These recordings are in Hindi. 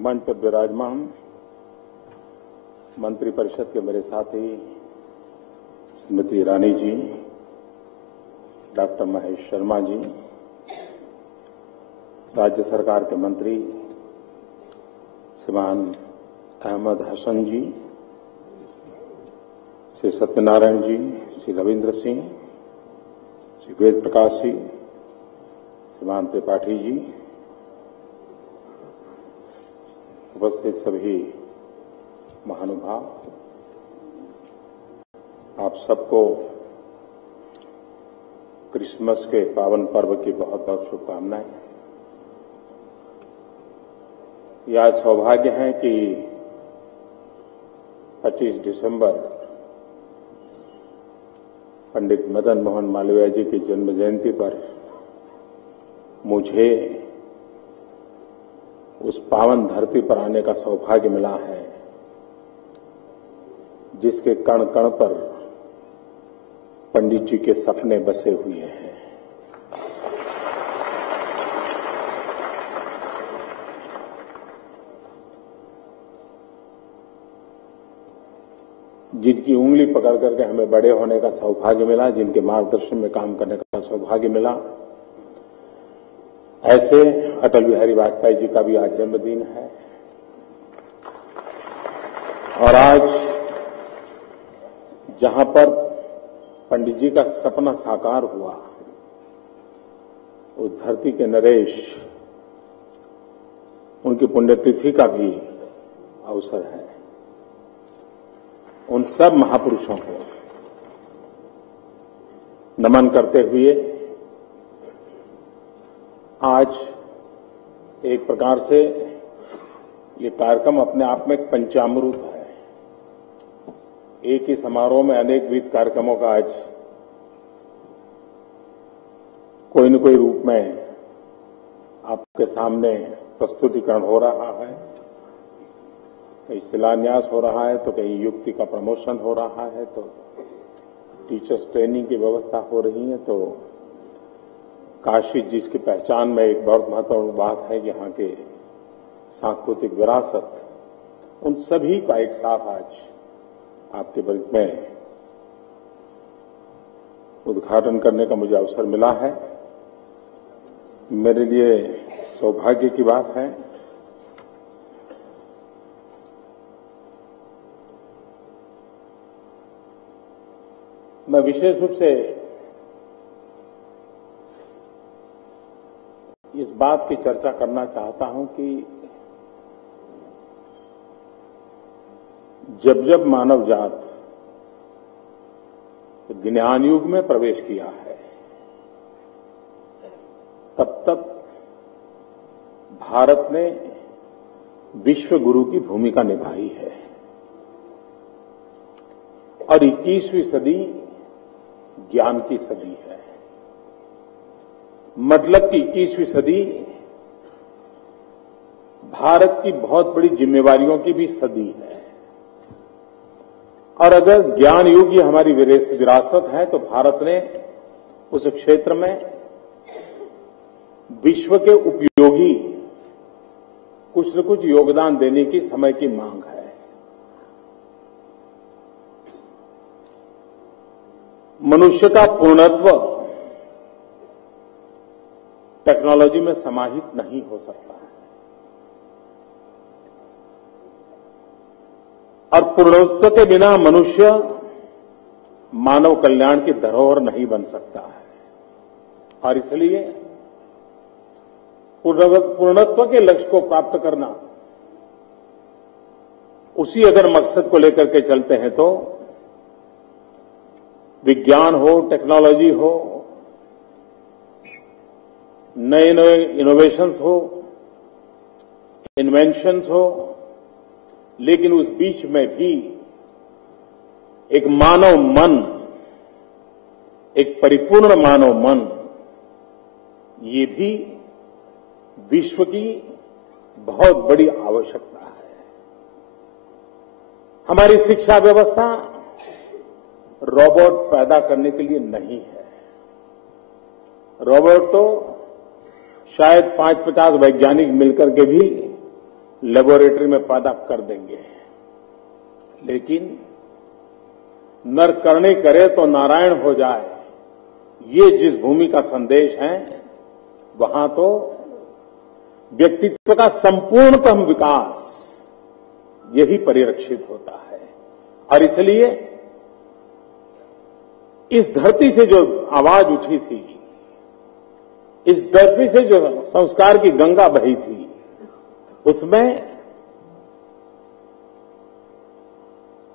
मंच पर विराजमान मंत्रिपरिषद के मेरे साथी स्मृति ईरानी जी, डॉक्टर महेश शर्मा जी, राज्य सरकार के मंत्री श्रीमान अहमद हसन जी, श्री सत्यनारायण जी, श्री रविन्द्र सिंह, श्री वेद प्रकाश जी, श्रीमान त्रिपाठी जी, उपस्थित सभी महानुभाव, आप सबको क्रिसमस के पावन पर्व की बहुत बहुत शुभकामनाएं। यह सौभाग्य है कि 25 दिसंबर पंडित मदन मोहन मालवीय जी की जन्म जयंती पर मुझे उस पावन धरती पर आने का सौभाग्य मिला है जिसके कण कण पर पंडित जी के सपने बसे हुए हैं। जिनकी उंगली पकड़ करके हमें बड़े होने का सौभाग्य मिला, जिनके मार्गदर्शन में काम करने का सौभाग्य मिला, ऐसे अटल बिहारी वाजपेयी जी का भी आज जन्मदिन है। और आज जहां पर पंडित जी का सपना साकार हुआ, उस धरती के नरेश, उनकी पुण्यतिथि का भी अवसर है। उन सब महापुरुषों को नमन करते हुए आज एक प्रकार से ये कार्यक्रम अपने आप में एक पंचामृत है। एक ही समारोह में अनेकविध कार्यक्रमों का आज कोई न कोई रूप में आपके सामने प्रस्तुतिकरण हो रहा है। कहीं शिलान्यास हो रहा है, तो कहीं युक्ति का प्रमोशन हो रहा है, तो टीचर्स ट्रेनिंग की व्यवस्था हो रही है, तो काशी जिसकी पहचान में एक बहुत महत्वपूर्ण बात है, यहाँ के सांस्कृतिक विरासत, उन सभी का एक साथ आज आपके बीच में उद्घाटन करने का मुझे अवसर मिला है। मेरे लिए सौभाग्य की बात है। मैं विशेष रूप से इस बात की चर्चा करना चाहता हूं कि जब जब मानव जात ज्ञान युग में प्रवेश किया है, तब तक भारत ने विश्व गुरु की भूमिका निभाई है। और 21वीं सदी ज्ञान की सदी है। मतलब कि 21वीं सदी भारत की बहुत बड़ी जिम्मेवारियों की भी सदी है। और अगर ज्ञान युग ये हमारी विरासत है, तो भारत ने उस क्षेत्र में विश्व के उपयोगी कुछ न कुछ योगदान देने की समय की मांग है। मनुष्य का पूर्णत्व टेक्नोलॉजी में समाहित नहीं हो सकता है, और पूर्णत्व के बिना मनुष्य मानव कल्याण की धरोहर नहीं बन सकता है। और इसलिए पूर्णत्व के लक्ष्य को प्राप्त करना, उसी अगर मकसद को लेकर के चलते हैं, तो विज्ञान हो, टेक्नोलॉजी हो, नए नए इनोवेशंस हो, इन्वेंशंस हो, लेकिन उस बीच में भी एक मानव मन, एक परिपूर्ण मानव मन, ये भी विश्व की बहुत बड़ी आवश्यकता है। हमारी शिक्षा व्यवस्था रोबोट पैदा करने के लिए नहीं है। रोबोट तो शायद 5-50 वैज्ञानिक मिलकर के भी लेबोरेटरी में पैदा कर देंगे, लेकिन नर करनी करे तो नारायण हो जाए, ये जिस भूमि का संदेश है, वहां तो व्यक्तित्व का संपूर्णतम विकास यही परिरक्षित होता है। और इसलिए इस धरती से जो आवाज उठी थी, इस धरती से जो संस्कार की गंगा बही थी, उसमें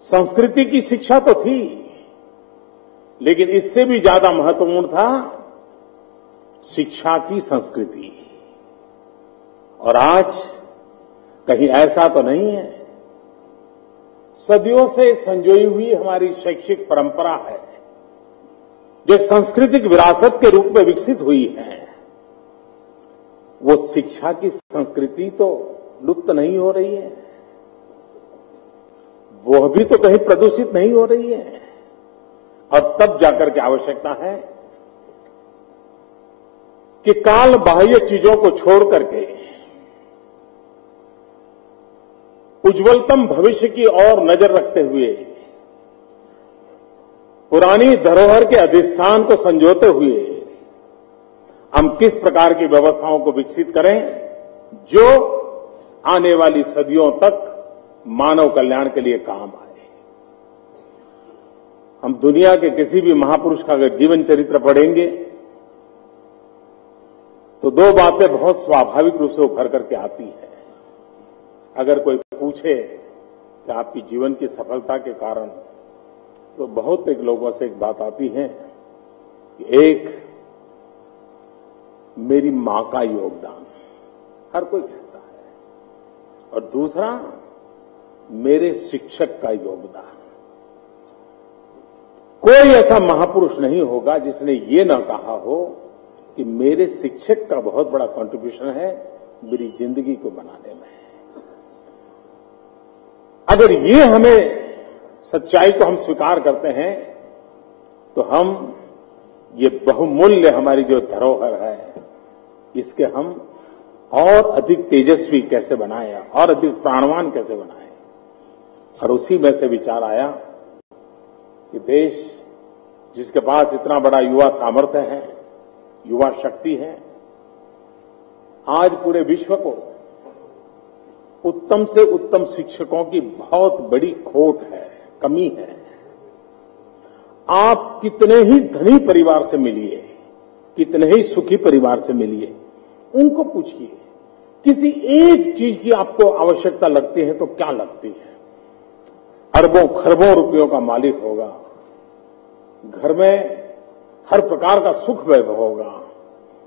संस्कृति की शिक्षा तो थी, लेकिन इससे भी ज्यादा महत्वपूर्ण था शिक्षा की संस्कृति। और आज कहीं ऐसा तो नहीं है, सदियों से संजोई हुई हमारी शैक्षिक परंपरा है, जो एक सांस्कृतिक विरासत के रूप में विकसित हुई है, वो शिक्षा की संस्कृति तो लुप्त नहीं हो रही है, वह भी तो कहीं प्रदूषित नहीं हो रही है। और तब जाकर के आवश्यकता है कि काल बाह्य चीजों को छोड़ करके उज्ज्वलतम भविष्य की ओर नजर रखते हुए, पुरानी धरोहर के अधिष्ठान को संजोते हुए हम किस प्रकार की व्यवस्थाओं को विकसित करें जो आने वाली सदियों तक मानव कल्याण के लिए काम आए। हम दुनिया के किसी भी महापुरुष का अगर जीवन चरित्र पढ़ेंगे तो दो बातें बहुत स्वाभाविक रूप से उभर करके आती हैं। अगर कोई पूछे कि आपकी जीवन की सफलता के कारण, तो बहुत एक लोगों से एक बात आती है कि एक मेरी मां का योगदान, हर कोई कहता है, और दूसरा मेरे शिक्षक का योगदान। कोई ऐसा महापुरुष नहीं होगा जिसने ये ना कहा हो कि मेरे शिक्षक का बहुत बड़ा कंट्रीब्यूशन है मेरी जिंदगी को बनाने में। अगर ये हमें सच्चाई को हम स्वीकार करते हैं तो हम ये बहुमूल्य हमारी जो धरोहर है, इसके हम और अधिक तेजस्वी कैसे बनाएं, और अधिक प्राणवान कैसे बनाएं। और उसी में से विचार आया कि देश जिसके पास इतना बड़ा युवा सामर्थ्य है, युवा शक्ति है, आज पूरे विश्व को उत्तम से उत्तम शिक्षकों की बहुत बड़ी खोट है, कमी है। आप कितने ही धनी परिवार से मिलिए, कितने ही सुखी परिवार से मिलिए, उनको पूछिए किसी एक चीज की आपको आवश्यकता लगती है तो क्या लगती है। अरबों खरबों रुपयों का मालिक होगा, घर में हर प्रकार का सुख वैभव होगा,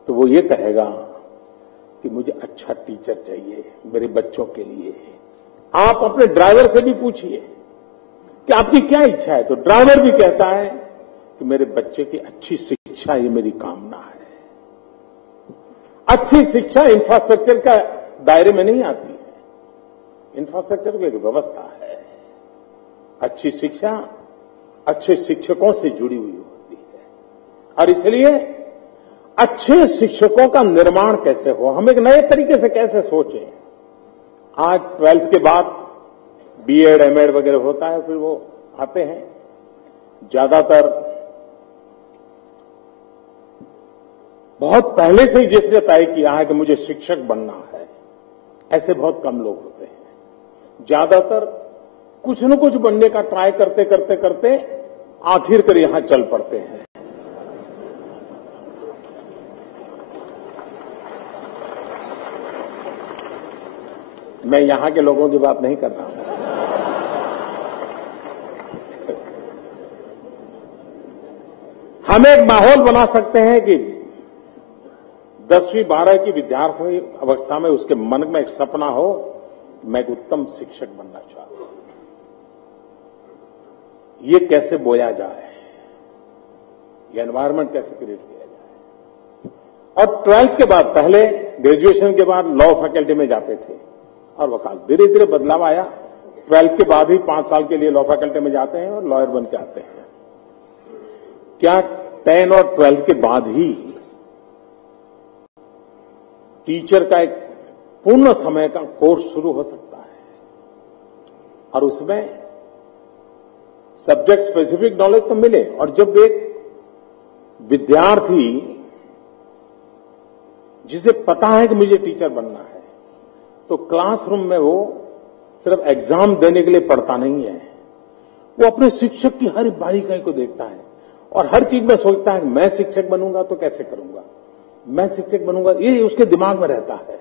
तो वो ये कहेगा कि मुझे अच्छा टीचर चाहिए मेरे बच्चों के लिए। आप अपने ड्राइवर से भी पूछिए कि आपकी क्या इच्छा है, तो ड्राइवर भी कहता है कि मेरे बच्चे की अच्छी शिक्षा ये मेरी कामना है। अच्छी शिक्षा इंफ्रास्ट्रक्चर का दायरे में नहीं आती है, इंफ्रास्ट्रक्चर की एक व्यवस्था है। अच्छी शिक्षा अच्छे शिक्षकों से जुड़ी हुई होती है, और इसलिए अच्छे शिक्षकों का निर्माण कैसे हो, हम एक नए तरीके से कैसे सोचें। आज 12th के बाद बीएड एमएड वगैरह होता है, फिर वो आते हैं, ज्यादातर बहुत पहले से ही जिसने तय किया है कि मुझे शिक्षक बनना है, ऐसे बहुत कम लोग होते हैं। ज्यादातर कुछ न कुछ बनने का ट्राई करते करते करते आखिर कर यहां चल पड़ते हैं। मैं यहां के लोगों की बात नहीं कर रहा हूं। हम एक माहौल बना सकते हैं कि 10वीं 12वीं की विद्यार्थी अवस्था में उसके मन में एक सपना हो, मैं एक उत्तम शिक्षक बनना चाहता हूं। ये कैसे बोया जाए, ये एनवायरमेंट कैसे क्रिएट किया जाए। और 12th के बाद, पहले ग्रेजुएशन के बाद लॉ फैकल्टी में जाते थे और वकालत, धीरे धीरे बदलाव आया। 12th के बाद ही 5 साल के लिए लॉ फैकल्टी में जाते हैं और लॉयर बन के आते हैं। क्या 10 और 12th के बाद ही टीचर का एक पूर्ण समय का कोर्स शुरू हो सकता है और उसमें सब्जेक्ट स्पेसिफिक नॉलेज तो मिले। और जब एक विद्यार्थी जिसे पता है कि मुझे टीचर बनना है, तो क्लासरूम में वो सिर्फ एग्जाम देने के लिए पढ़ता नहीं है, वो अपने शिक्षक की हर बारीकी को देखता है और हर चीज में सोचता है कि मैं शिक्षक बनूंगा तो कैसे करूंगा, मैं शिक्षक बनूंगा, ये उसके दिमाग में रहता है।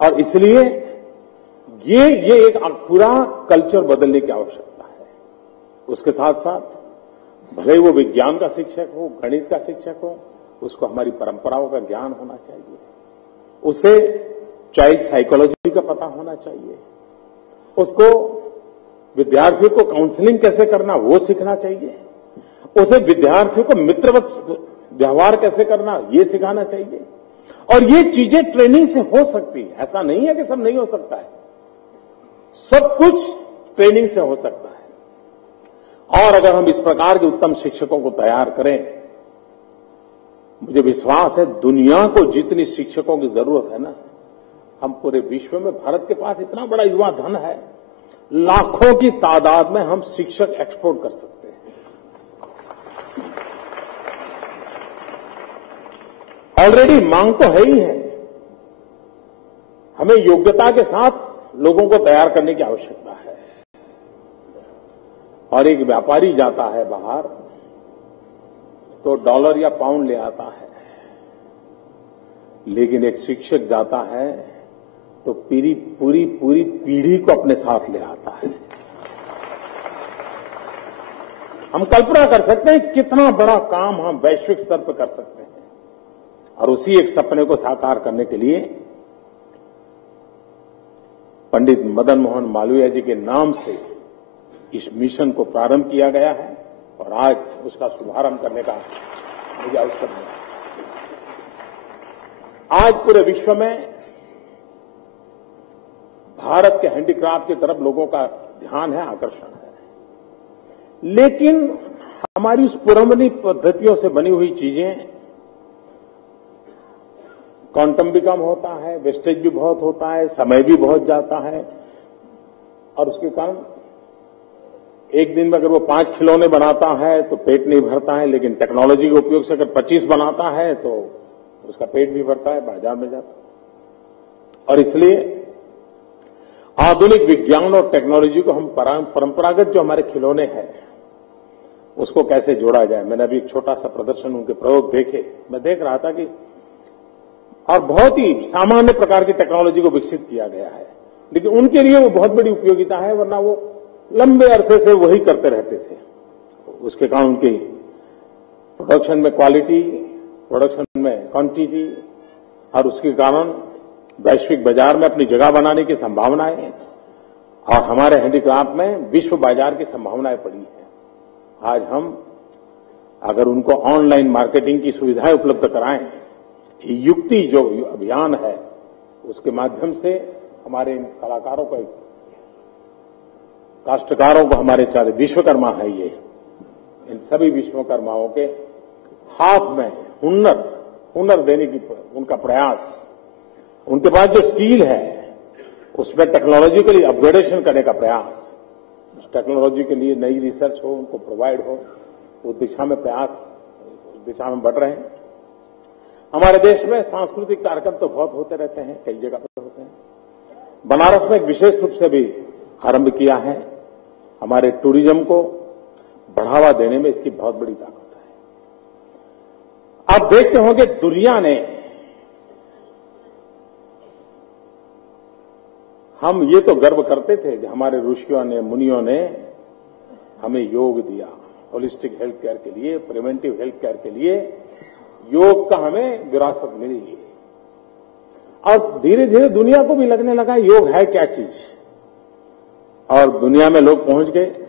और इसलिए ये एक पूरा कल्चर बदलने की आवश्यकता है। उसके साथ साथ भले वो विज्ञान का शिक्षक हो, गणित का शिक्षक हो, उसको हमारी परंपराओं का ज्ञान होना चाहिए, उसे चाइल्ड साइकोलॉजी का पता होना चाहिए, उसको विद्यार्थियों को काउंसलिंग कैसे करना वो सीखना चाहिए, उसे विद्यार्थियों को मित्रवत व्यवहार कैसे करना ये सिखाना चाहिए। और ये चीजें ट्रेनिंग से हो सकती है, ऐसा नहीं है कि सब नहीं हो सकता है, सब कुछ ट्रेनिंग से हो सकता है। और अगर हम इस प्रकार के उत्तम शिक्षकों को तैयार करें, मुझे विश्वास है दुनिया को जितनी शिक्षकों की जरूरत है ना, हम पूरे विश्व में, भारत के पास इतना बड़ा युवा धन है, लाखों की तादाद में हम शिक्षक एक्सपोर्ट कर सकते हैं। ऑलरेडी मांग तो है ही है, हमें योग्यता के साथ लोगों को तैयार करने की आवश्यकता है। और एक व्यापारी जाता है बाहर तो डॉलर या पाउंड ले आता है, लेकिन एक शिक्षक जाता है तो पूरी पीढ़ी को अपने साथ ले आता है। हम कल्पना कर सकते हैं कितना बड़ा काम हम वैश्विक स्तर पर कर सकते हैं। और उसी एक सपने को साकार करने के लिए पंडित मदन मोहन मालवीय जी के नाम से इस मिशन को प्रारंभ किया गया है और आज उसका शुभारंभ करने का मुझे अवसर मिला। आज पूरे विश्व में भारत के हैंडीक्राफ्ट की तरफ लोगों का ध्यान है, आकर्षण है, लेकिन हमारी उस पुरानी पद्धतियों से बनी हुई चीजें, क्वांटम भी कम होता है, वेस्टेज भी बहुत होता है, समय भी बहुत जाता है, और उसके कारण एक दिन में अगर वो 5 खिलौने बनाता है तो पेट नहीं भरता है, लेकिन टेक्नोलॉजी के उपयोग से अगर 25 बनाता है तो उसका पेट भी भरता है, बाजार में जाता है। और इसलिए आधुनिक विज्ञान और टेक्नोलॉजी को हम परंपरागत जो हमारे खिलौने हैं उसको कैसे जोड़ा जाए। मैंने अभी एक छोटा सा प्रदर्शन, उनके प्रयोग देखे, मैं देख रहा था कि और बहुत ही सामान्य प्रकार की टेक्नोलॉजी को विकसित किया गया है, लेकिन उनके लिए वो बहुत बड़ी उपयोगिता है, वरना वो लंबे अरसे से वही करते रहते थे। उसके कारण उनकी प्रोडक्शन में क्वालिटी, प्रोडक्शन में क्वांटिटी, और उसके कारण वैश्विक बाजार में अपनी जगह बनाने की संभावनाएं और हमारे हैंडीक्राफ्ट में विश्व बाजार की संभावनाएं पड़ी हैं। आज हम अगर उनको ऑनलाइन मार्केटिंग की सुविधाएं उपलब्ध कराएं, युक्ति जो अभियान है उसके माध्यम से हमारे इन कलाकारों को, काष्ठकारों को, हमारे चारे विश्वकर्मा है ये, इन सभी विश्वकर्माओं के हाथ में हुनर देने की उनका प्रयास, उनके पास जो स्किल है उसमें टेक्नोलॉजिकली अपग्रेडेशन करने का प्रयास, उस टेक्नोलॉजी के लिए नई रिसर्च हो, उनको प्रोवाइड हो, उस दिशा में प्रयास, उस दिशा में बढ़ रहे हैं। हमारे देश में सांस्कृतिक कार्यक्रम तो बहुत होते रहते हैं, कई जगह पर होते हैं। बनारस में एक विशेष रूप से भी आरंभ किया है। हमारे टूरिज्म को बढ़ावा देने में इसकी बहुत बड़ी ताकत है। आप देखते होंगे दुनिया ने, हम ये तो गर्व करते थे कि हमारे ऋषियों ने, मुनियों ने हमें योग दिया, होलिस्टिक हेल्थ केयर के लिए, प्रिवेंटिव हेल्थ केयर के लिए योग का हमें विरासत मिली। और धीरे धीरे दुनिया को भी लगने लगा योग है क्या चीज, और दुनिया में लोग पहुंच गए,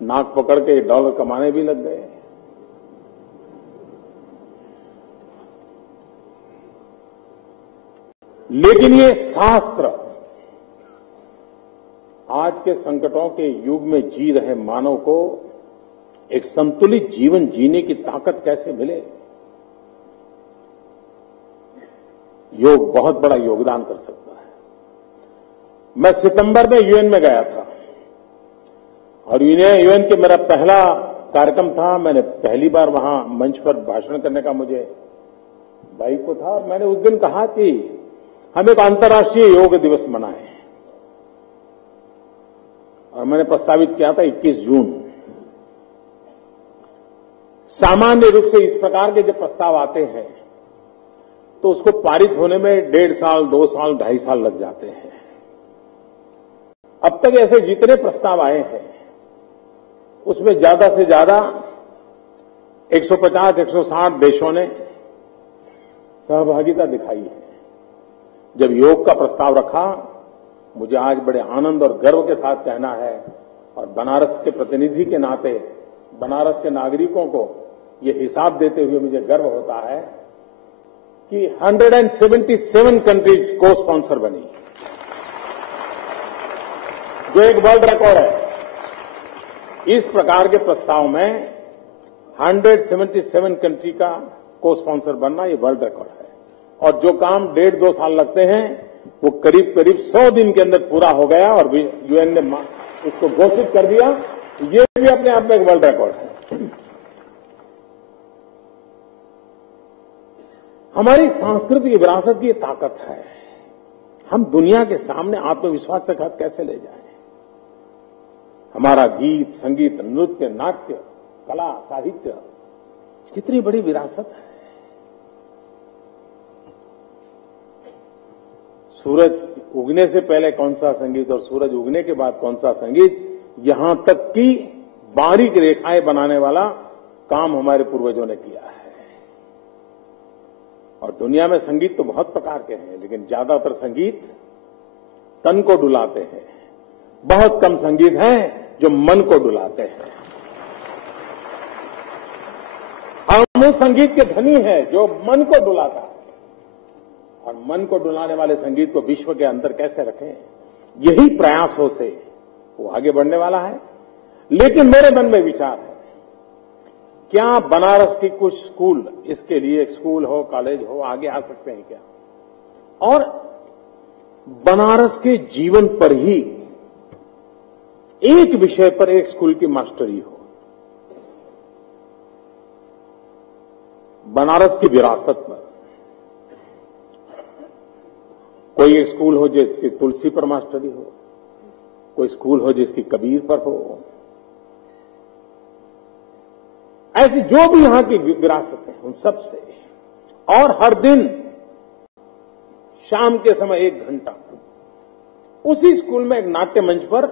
नाक पकड़ के डॉलर कमाने भी लग गए। लेकिन ये शास्त्र आज के संकटों के युग में जी रहे मानव को एक संतुलित जीवन जीने की ताकत कैसे मिले, योग बहुत बड़ा योगदान कर सकता है। मैं सितंबर में यूएन में गया था और यूएन के मेरा पहला कार्यक्रम था। मैंने पहली बार वहां मंच पर भाषण करने का मुझे दायित्व था। मैंने उस दिन कहा कि हम एक अंतर्राष्ट्रीय योग दिवस मनाएं और मैंने प्रस्तावित किया था 21 जून। सामान्य रूप से इस प्रकार के जब प्रस्ताव आते हैं तो उसको पारित होने में 1.5 साल, 2 साल, 2.5 साल लग जाते हैं। अब तक ऐसे जितने प्रस्ताव आए हैं उसमें ज्यादा से ज्यादा 150-160 देशों ने सहभागिता दिखाई है। जब योग का प्रस्ताव रखा, मुझे आज बड़े आनंद और गर्व के साथ कहना है और बनारस के प्रतिनिधि के नाते बनारस के नागरिकों को ये हिसाब देते हुए मुझे गर्व होता है कि 177 कंट्रीज को स्पॉन्सर बनी, जो एक वर्ल्ड रिकॉर्ड है। इस प्रकार के प्रस्ताव में 177 कंट्री का को स्पॉन्सर बनना ये वर्ल्ड रिकॉर्ड है। और जो काम 1.5-2 साल लगते हैं वो करीब करीब 100 दिन के अंदर पूरा हो गया और यूएन ने इसको घोषित कर दिया। ये भी अपने आप में एक वर्ल्ड रिकॉर्ड है। हमारी सांस्कृतिक विरासत की ताकत है। हम दुनिया के सामने आत्मविश्वास के साथ कैसे ले जाएं? हमारा गीत, संगीत, नृत्य, नाट्य, कला, साहित्य कितनी बड़ी विरासत है। सूरज उगने से पहले कौन सा संगीत और सूरज उगने के बाद कौन सा संगीत, यहां तक कि बारीक रेखाएं बनाने वाला काम हमारे पूर्वजों ने किया है। और दुनिया में संगीत तो बहुत प्रकार के हैं, लेकिन ज्यादातर संगीत तन को डुलाते हैं। बहुत कम संगीत हैं जो मन को डुलाते हैं। हम उस संगीत के धनी हैं जो मन को डुलाता है। और मन को डुलाने वाले संगीत को विश्व के अंदर कैसे रखें, यही प्रयासों से वो आगे बढ़ने वाला है। लेकिन मेरे मन में विचार है, क्या बनारस की कुछ स्कूल, इसके लिए स्कूल हो, कॉलेज हो, आगे आ सकते हैं क्या? और बनारस के जीवन पर ही एक विषय पर एक स्कूल की मास्टरी हो। बनारस की विरासत पर कोई एक स्कूल हो जिसकी तुलसी पर मास्टरी हो, कोई स्कूल हो जिसकी कबीर पर हो। ऐसी जो भी यहां की विरासत है उन सब से, और हर दिन शाम के समय 1 घंटा उसी स्कूल में एक नाट्य मंच पर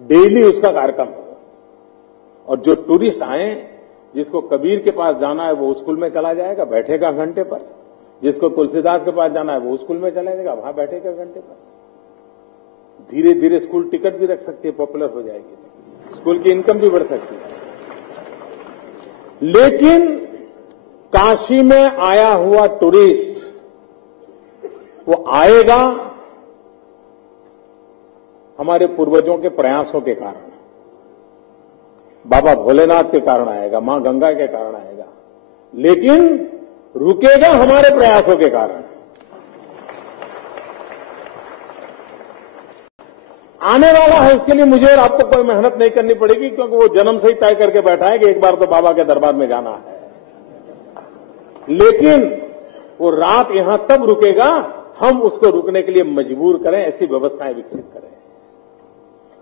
डेली उसका कार्यक्रम हो। और जो टूरिस्ट आए, जिसको कबीर के पास जाना है वो स्कूल में चला जाएगा, बैठेगा घंटे पर। जिसको तुलसीदास के पास जाना है वो स्कूल में चला जाएगा, वहां बैठेगा घंटे पर। धीरे धीरे स्कूल टिकट भी रख सकती है, पॉपुलर हो जाएगी, स्कूल की इनकम भी बढ़ सकती है। लेकिन काशी में आया हुआ टूरिस्ट वो आएगा हमारे पूर्वजों के प्रयासों के कारण, बाबा भोलेनाथ के कारण आएगा, मां गंगा के कारण आएगा, लेकिन रुकेगा हमारे प्रयासों के कारण। आने वाला है, उसके लिए मुझे और आपको कोई मेहनत नहीं करनी पड़ेगी, क्योंकि वो जन्म से ही तय करके बैठा है कि एक बार तो बाबा के दरबार में जाना है। लेकिन वो रात यहां तब रुकेगा हम उसको रुकने के लिए मजबूर करें, ऐसी व्यवस्थाएं विकसित करें।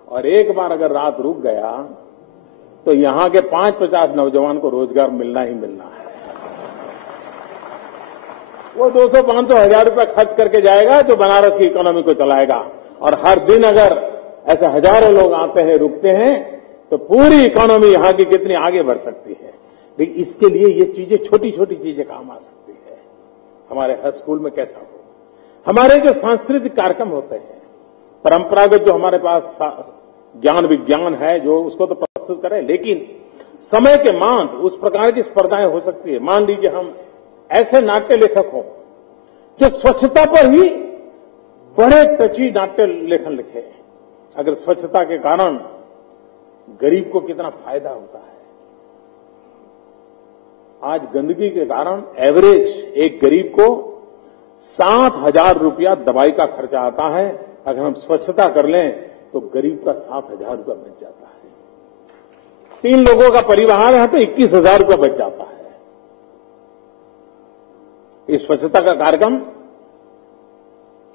और एक बार अगर रात रुक गया तो यहां के 5-50 नौजवान को रोजगार मिलना ही मिलना है। वो 200-500 हजार रुपया खर्च करके जाएगा जो बनारस की इकोनॉमी को चलाएगा। और हर दिन अगर ऐसे हजारों लोग आते हैं, रुकते हैं, तो पूरी इकोनॉमी यहां की कितनी आगे बढ़ सकती है। लेकिन इसके लिए ये चीजें, छोटी छोटी चीजें काम आ सकती है। हमारे हर स्कूल में कैसा हो, हमारे जो सांस्कृतिक कार्यक्रम होते हैं, परंपरागत जो हमारे पास ज्ञान विज्ञान है, जो उसको तो प्रस्तुत करें, लेकिन समय के मांग उस प्रकार की स्पर्धाएं हो सकती है। मान लीजिए हम ऐसे नाट्य लेखक हों जो स्वच्छता पर ही बड़े टची नाट्य लेखन लिखे। अगर स्वच्छता के कारण गरीब को कितना फायदा होता है। आज गंदगी के कारण एवरेज एक गरीब को 7,000 रुपया दवाई का खर्चा आता है। अगर हम स्वच्छता कर लें तो गरीब का 7,000 रुपया बच जाता है। 3 लोगों का परिवार है तो 21,000 रुपया बच जाता है। इस स्वच्छता का कार्यक्रम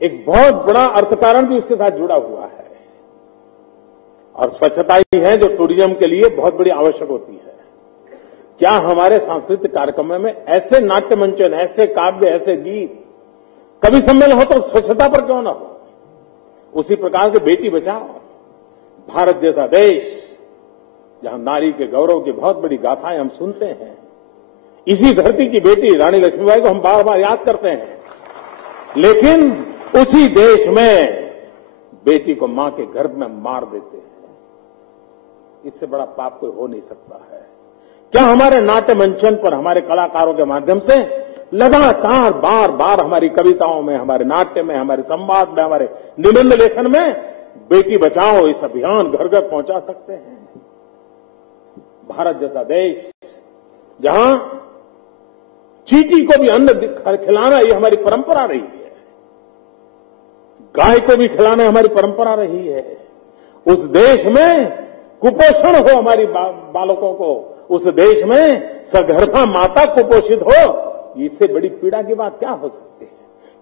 एक बहुत बड़ा अर्थकारण भी उसके साथ जुड़ा हुआ है और स्वच्छता ही है जो टूरिज्म के लिए बहुत बड़ी आवश्यक होती है। क्या हमारे सांस्कृतिक कार्यक्रमों में ऐसे नाट्य मंचन, ऐसे काव्य, ऐसे गीत, कवि सम्मेलन हो तो स्वच्छता पर क्यों ना हो? उसी प्रकार से बेटी बचाओ, भारत जैसा देश जहां नारी के गौरव की बहुत बड़ी गाथाएं हम सुनते हैं, इसी धरती की बेटी रानी लक्ष्मीबाई को हम बार बार याद करते हैं, लेकिन उसी देश में बेटी को मां के गर्भ में मार देते हैं। इससे बड़ा पाप कोई हो नहीं सकता है। क्या हमारे नाट्य मंचन पर हमारे कलाकारों के माध्यम से लगातार बार बार हमारी कविताओं में, हमारे नाट्य में, हमारे संवाद में, हमारे निबंध लेखन में बेटी बचाओ इस अभियान घर घर पहुंचा सकते हैं? भारत जैसा देश जहां चींटी को भी अन्न खिलाना ये हमारी परंपरा रही है, गाय को भी खिलाना हमारी परंपरा रही है, उस देश में कुपोषण हो हमारी बालकों को, उस देश में सगर्भा माता कुपोषित हो, इससे बड़ी पीड़ा की बात क्या हो सकती है?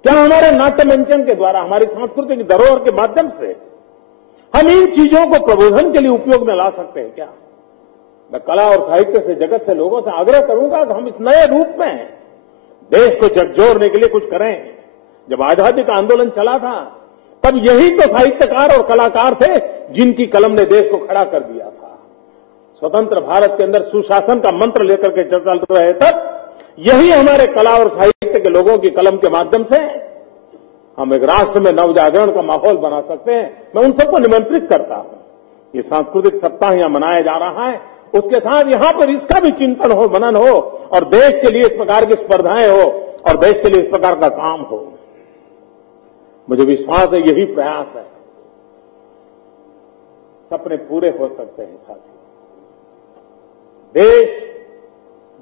क्या हमारे नाट्य मंचन के द्वारा, हमारी सांस्कृतिक धरोहर के माध्यम से हम इन चीजों को प्रबोधन के लिए उपयोग में ला सकते हैं क्या? मैं कला और साहित्य से, जगत से, लोगों से आग्रह करूंगा कि हम इस नए रूप में देश को झकझोरने के लिए कुछ करें। जब आजादी का आंदोलन चला था तब यही तो साहित्यकार और कलाकार थे जिनकी कलम ने देश को खड़ा कर दिया था। स्वतंत्र भारत के अंदर सुशासन का मंत्र लेकर के चल रहे तब यही हमारे कला और साहित्य के लोगों की कलम के माध्यम से हम एक राष्ट्र में नवजागरण का माहौल बना सकते हैं। मैं उन सबको निमंत्रित करता हूं। ये सांस्कृतिक सप्ताह यहां मनाया जा रहा है, उसके साथ यहां पर इसका भी चिंतन हो, मनन हो और देश के लिए इस प्रकार की स्पर्धाएं हो और देश के लिए इस प्रकार का काम हो। मुझे विश्वास है यही प्रयास है, सपने पूरे हो सकते हैं साथियों। देश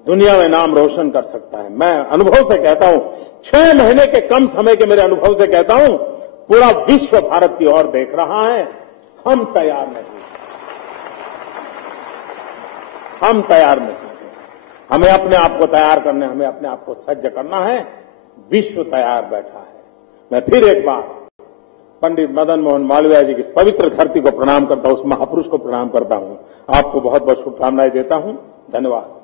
दुनिया में नाम रोशन कर सकता है। मैं अनुभव से कहता हूं, 6 महीने के कम समय के मेरे अनुभव से कहता हूं, पूरा विश्व भारत की ओर देख रहा है। हम तैयार नहीं, हम तैयार नहीं। हमें अपने आप को तैयार करना है, हमें अपने आप को सज्ज करना है। विश्व तैयार बैठा है। मैं फिर एक बार पंडित मदन मोहन मालवीय जी की इस पवित्र धरती को प्रणाम करता हूं, उस महापुरुष को प्रणाम करता हूं। आपको बहुत बहुत शुभकामनाएं देता हूं। धन्यवाद।